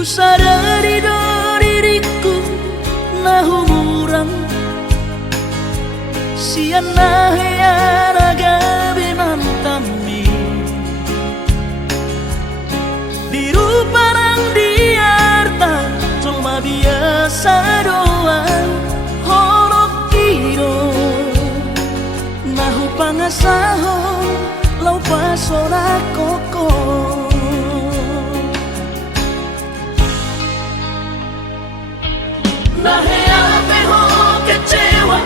Ku sadari do diriku na humurang siana hea gabi mantami di ruparang diarta cuma biasa doang horok kiro nahu pangasahon lau pasora koko. Nah apa ho kecewa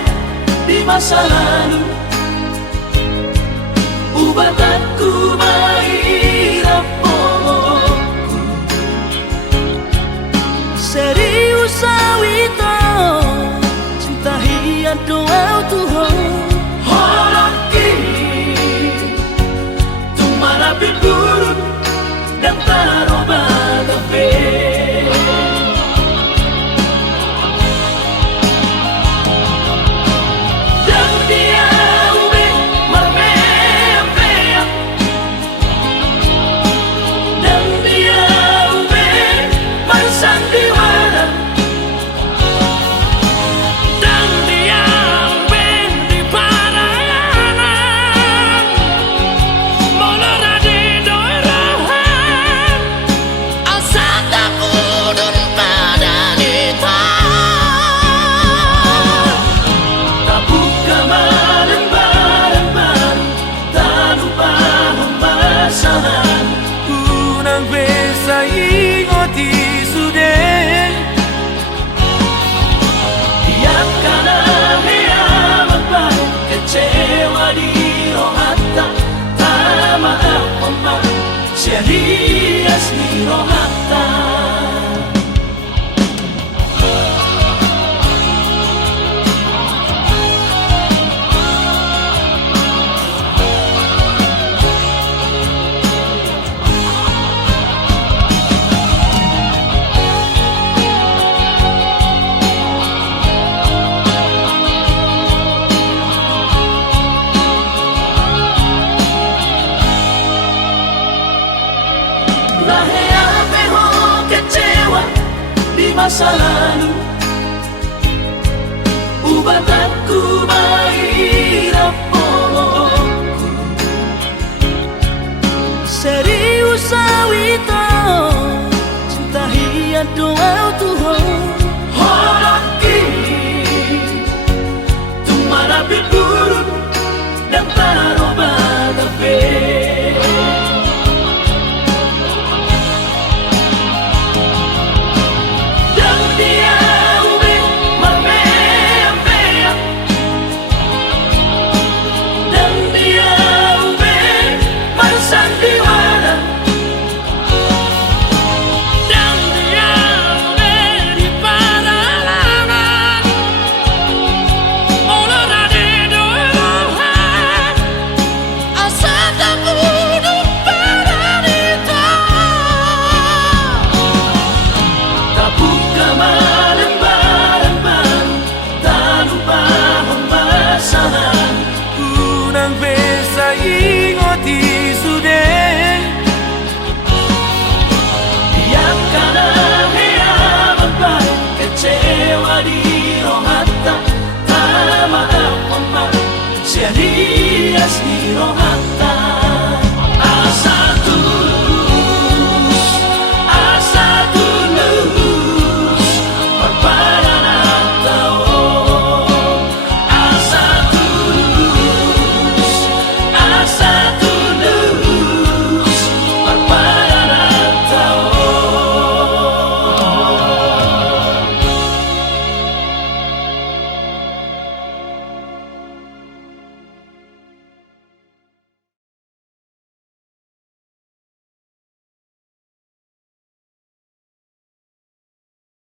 di masa lalu, ubatanku mahirap poku serius awito cinta hian doa Tuhan holoki tumara buruk dan taroba gabe. Serias ni rohata masa lalu, ubatanku mahirap poku serius awito cinta hian doa Tuhan holoki tumara buruk dan taroba gabe. Serias ni rohata